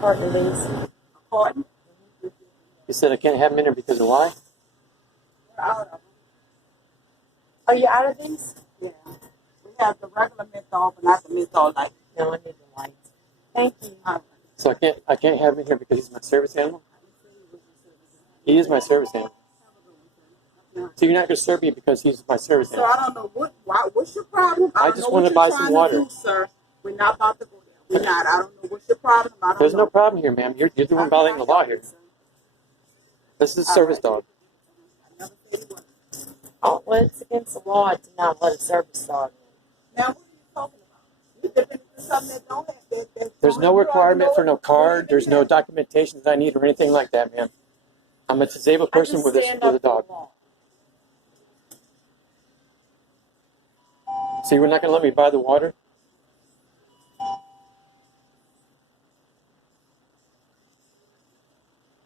Partner lease. Pardon? You said I can't have them in here because of why? We're out of them. Are you out of these? Yeah. We have the regular menthol, but not the menthol light. No, I need the lights. Thank you. So I can't have him in here because he's my service animal? He is my service animal. So you're not going to serve me because he's my service So animal? I don't know what's your problem. I don't just know want what to buy you're some trying water. to do, sir. We're not about to go there. We're not. I don't know what's your problem. I don't There's know. no problem here, ma'am. You're the one violating the law here. This is a service dog. I never said it was. Oh, well, it's against the law to not let a service dog in. Now, what are you talking about? You depend on something that don't have that. There's no requirement for no card. There's no documentation that I need or anything like that, ma'am. I'm a disabled person with a dog. So you're not going to let me buy the water?